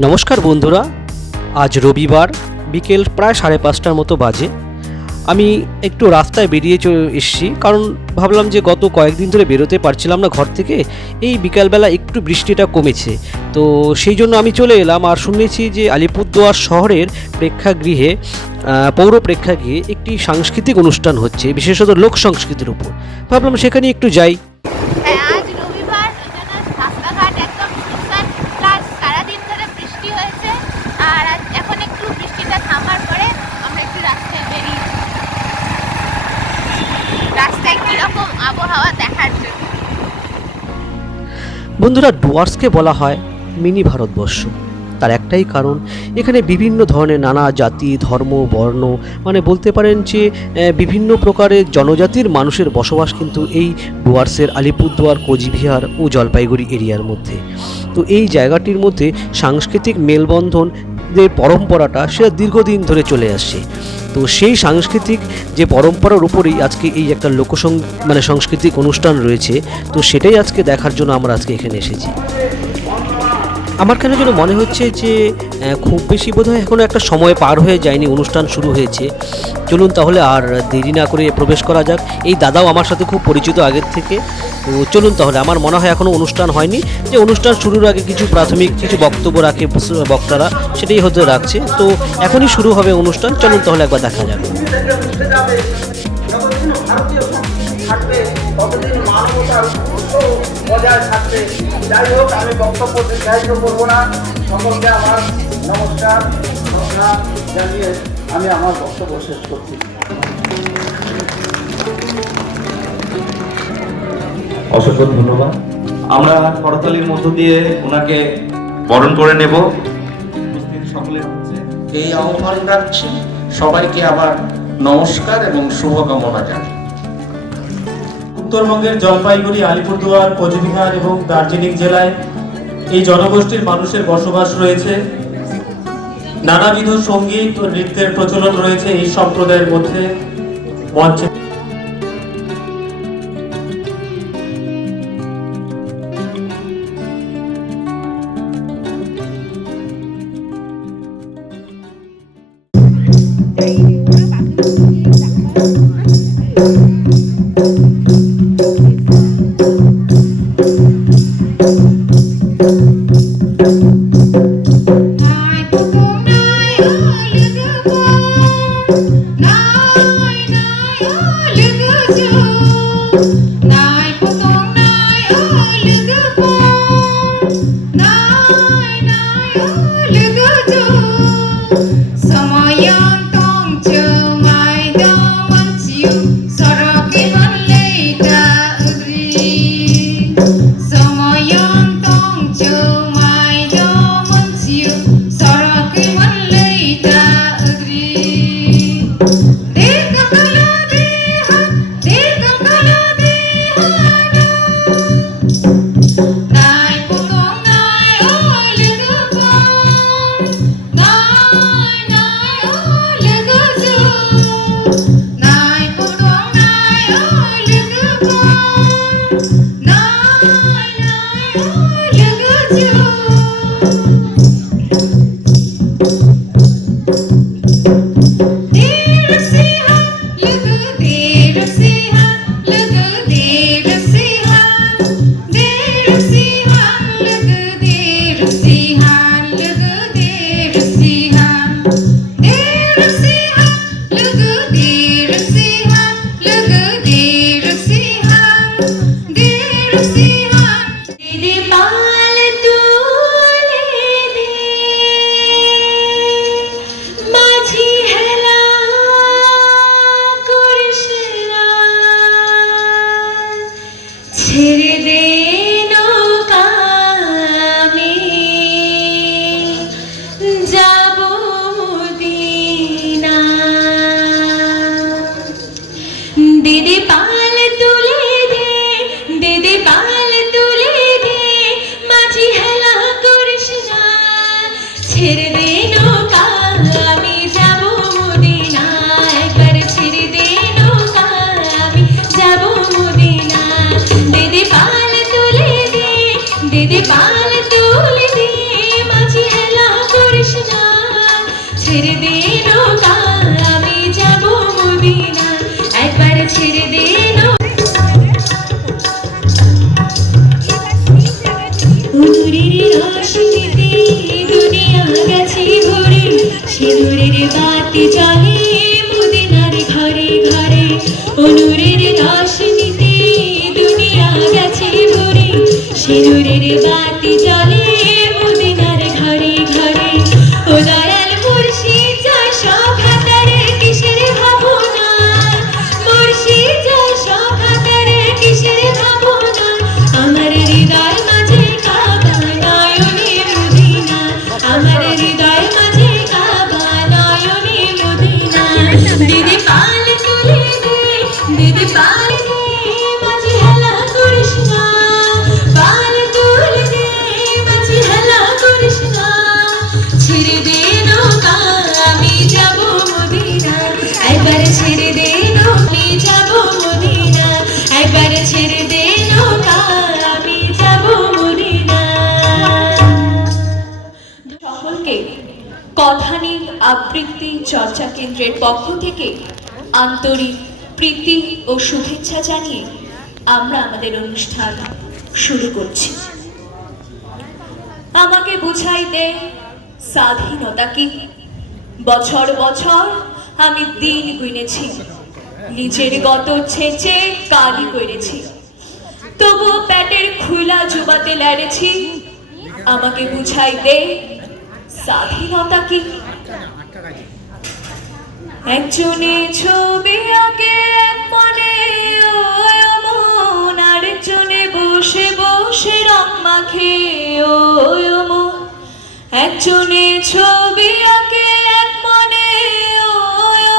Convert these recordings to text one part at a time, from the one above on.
নমস্কার বন্ধুরা, আজ রবিবার বিকেল প্রায় সাড়ে পাঁচটার মতো বাজে। আমি একটু রাস্তায় বেরিয়ে চলে এসেছি, কারণ ভাবলাম যে গত কয়েকদিন ধরে বেরোতে পারছিলাম না ঘর থেকে, এই বিকালবেলা একটু বৃষ্টিটা কমেছে। তো সেই জন্য আমি চলে এলাম আর শুনেছি যে আলিপুরদুয়ার শহরের প্রেক্ষাগৃহে পৌর প্রেক্ষাগৃহে একটি সাংস্কৃতিক অনুষ্ঠান হচ্ছে, বিশেষত লোক সংস্কৃতির উপর। ভাবলাম সেখানে একটু যাই হ্যাঁ আজ রবিবার ওই জন্য রাস্তাঘাট একদম শুনশান প্লাস সারাদিন ধরে বৃষ্টি হয়েছে আর আজ এখন একটু বৃষ্টিটা থামার পরে আমরা একটু রাস্তায় বেরিয়েছি রাস্তায় কীরকম আবহাওয়া দেখার জন্য বন্ধুরা, ডুয়ার্সকে বলা হয় মিনি ভারতবর্ষ। তার একটাই কারণ, এখানে বিভিন্ন ধরনের নানা জাতি, ধর্ম, বর্ণ মানে বলতে পারেন যে বিভিন্ন প্রকারের জনজাতির মানুষের বসবাস কিন্তু এই ডুয়ার্সের আলিপুরদুয়ার, কোচবিহার ও জলপাইগুড়ি এরিয়ার মধ্যে। তো এই জায়গাটির মধ্যে সাংস্কৃতিক মেলবন্ধন যে পরম্পরাটা সেটা দীর্ঘদিন ধরে চলে আসছে। তো সেই সাংস্কৃতিক যে পরম্পরার উপরেই আজকে এই একটা লোকসং মানে সাংস্কৃতিক অনুষ্ঠান রয়েছে, তো সেটাই আজকে দেখার জন্য আমরা আজকে এখানে এসেছি। আমার কেন যেন মনে হচ্ছে যে খুব বেশি বোধহয় এখনও একটা সময় পার হয়ে যায়নি, অনুষ্ঠান শুরু হয়েছে। চলুন তাহলে আর দেরি না করে প্রবেশ করা যাক। এই দাদাও আমার সাথে খুব পরিচিত আগের থেকে। তো চলুন তাহলে, আমার মনে হয় এখনও অনুষ্ঠান হয়নি। যে অনুষ্ঠান শুরুর আগে কিছু প্রাথমিক কিছু বক্তব্য রাখে বক্তারা, সেটাই হতে রাখছে। তো এখনই শুরু হবে অনুষ্ঠান। চলুন তাহলে একবার দেখা যাক। বজায় থাকবে যাই হোক আমি বক্তব্য দীর্ঘায়িত করব না। সকলকে আমার নমস্কার শ্রদ্ধা জানিয়ে আমি আমার বক্তব্য শেষ করছি। অসংখ্য ধন্যবাদ। আমরা করতালির মধ্য দিয়ে ওনাকে বরণ করে নেব। উপস্থিত সকলের হচ্ছে। এই আহ্বান রাখছি সবাইকে আবার নমস্কার এবং শুভকামনা জানাই। উত্তরবঙ্গের জলপাইগুড়ি, আলিপুরদুয়ার, কোচবিহার এবং দার্জিলিং জেলায় এই জনগোষ্ঠীর মানুষের বসবাস রয়েছে। নানাবিধ সংগীত ও নৃত্যের প্রচলন রয়েছে এই সম্প্রদায়ের মধ্যে। মঞ্চে নাই పాలతుల পথে চলে কথানীল আবৃত্তি চর্চা কেন্দ্রের পক্ষ থেকে আন্তরিক প্রীতি ও শুভেচ্ছা জানিয়ে আমরা আমাদের অনুষ্ঠান শুরু করছি। আমাকে বুঝাই দে স্বাধীনতা কি? বছর বছর আমি দিন গুনেছি, নিজের গত ছেচে কালি করেছি। তবুও প্যাটের খুলা জুবাতে লড়েছি আমাকে বুঝাই দে স্বাধীনতাকে একজনে ছবি আঁকে এক মনে মন আরেকজনে বসে বসে রং মাখে একজনে ছবি আঁকে এক মনে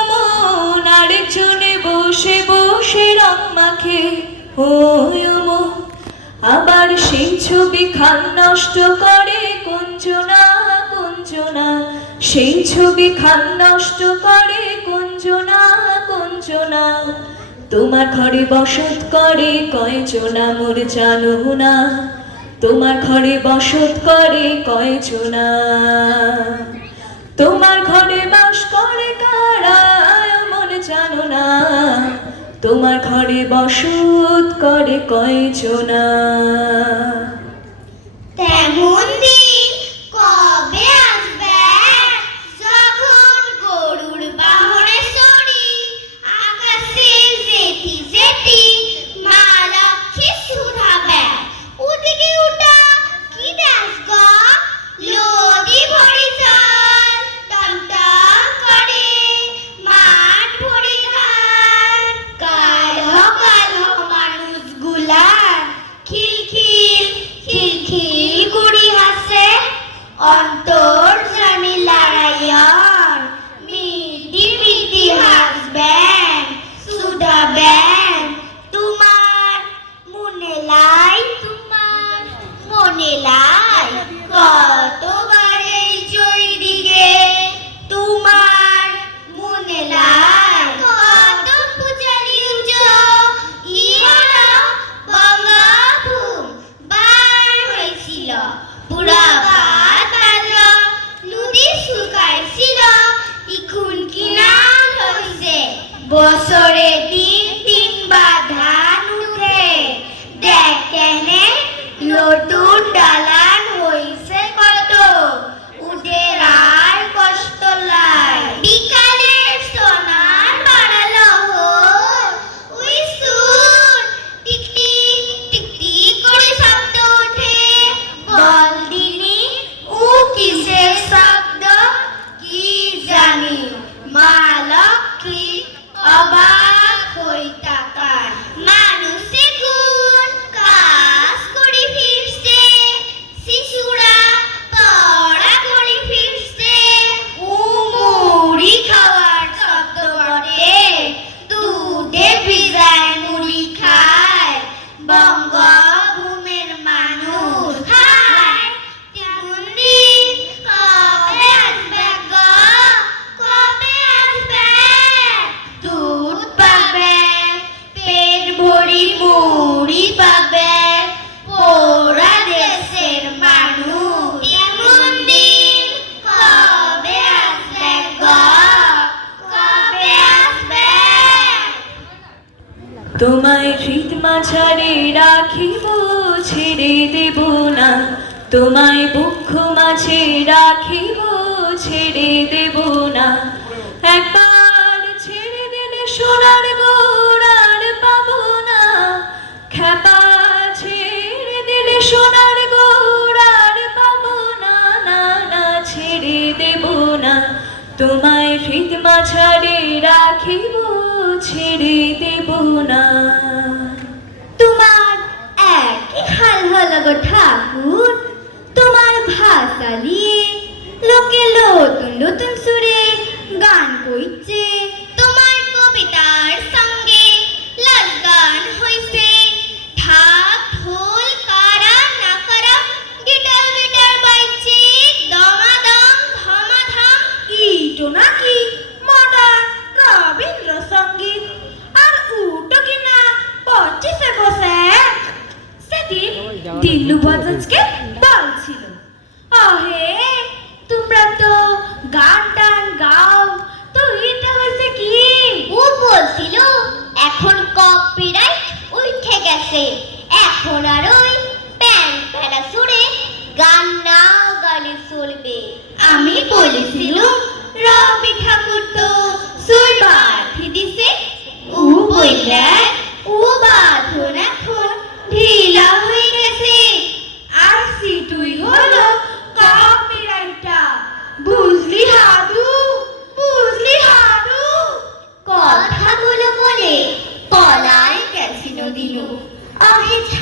মন আরেকজনে বসে বসে রং মাখে ও আবার সেই ছবি খান নষ্ট করে সেই ছবি খান নষ্ট করে, কুঞ্জনা কুঞ্জনা। তোমার ঘরে বসত করে, কয়জনা মোর জানো না তোমার ঘরে বসত করে, কয়জনা। তোমার ঘরে বাস করে কারা মন জানো না। তোমার ঘরে বসত করে, কয়জনা। Boa sorte. তোমায় বুক মাঝে রাখিব, ছেড়ে দেব না। একবার ছেড়ে দিলে সোনার গোড়ার পাব না। খ্যাপা ছেড়ে দিলে সোনার গোড়ার পাব না। না না, ছেড়ে দেব না। তোমায় ফিত মাঝারে রাখিব, ছেড়ে দেব না। তোমার একই হাল হলো গো ঠাকুর। নিয়ে লোকে নতুন নতুন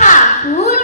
আহে ঠাকুর তোমার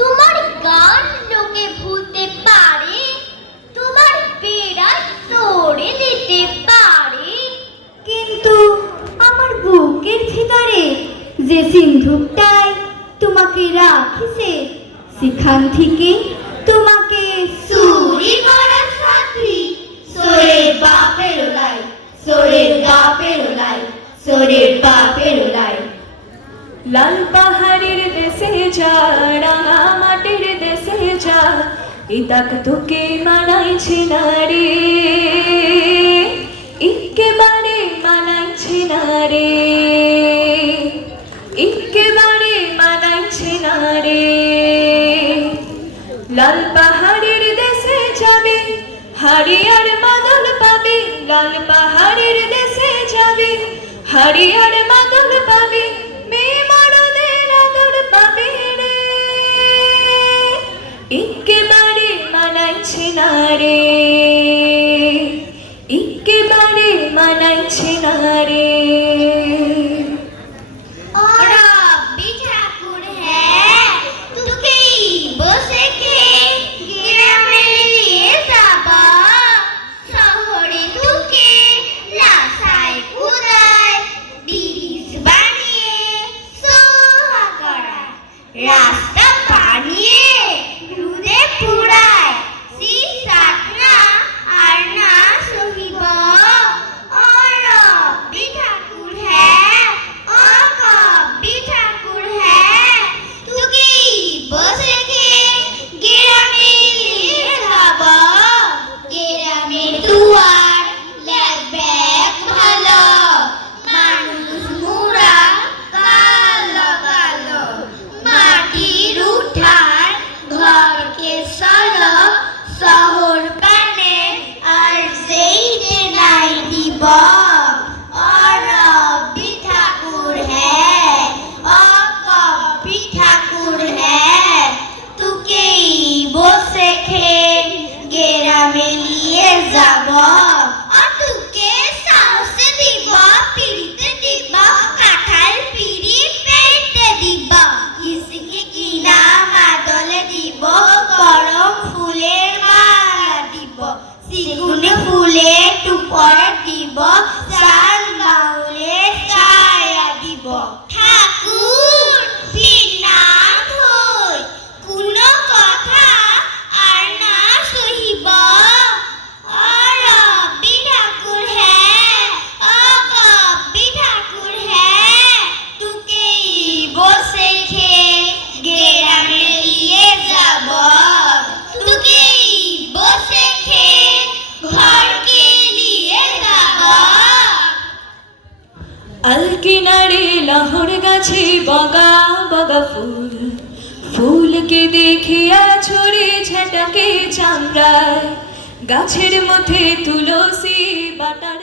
তোমার গান লোকে ভুলতে পারে, তোমার পেড়া সরে দিতে পারে। কিন্তু আমার বুকের ভিতরে যে সিন্ধুকটাই তোমাকে রাখিছে, সেখান থেকে তোমাকে চুরি করার সাথী, সোরের বাপের লাই, সোরের বাপের লাই, সোরের বাপের লাল পাহাড়ের দেশে যা, রাঙা মাটির দেশে যা ইতাক তোকে মানাইছে না রে। একেবারে মানাইছে না রে। একেবারে মানাইছে না রে। লাল পাহাড়ের দেশে যাবে, হারিয়ার মাদল পাবে, লাল পাহাড়ের দেশে যাবে, হারিয়ার মাদল পাবে करे और भी ठाकुर है? तू कई बसके गिरा मेरे लिए साबा सहोड़ी तू के लासाई कुदाय बीरीस बानिए, सोहा करा। বগা বগা ফুল। ফুলকে দেখিয়া ছড়ে ঝাঁটাকে চামড়ায়। গাছের মধ্যে তুলসী বাটার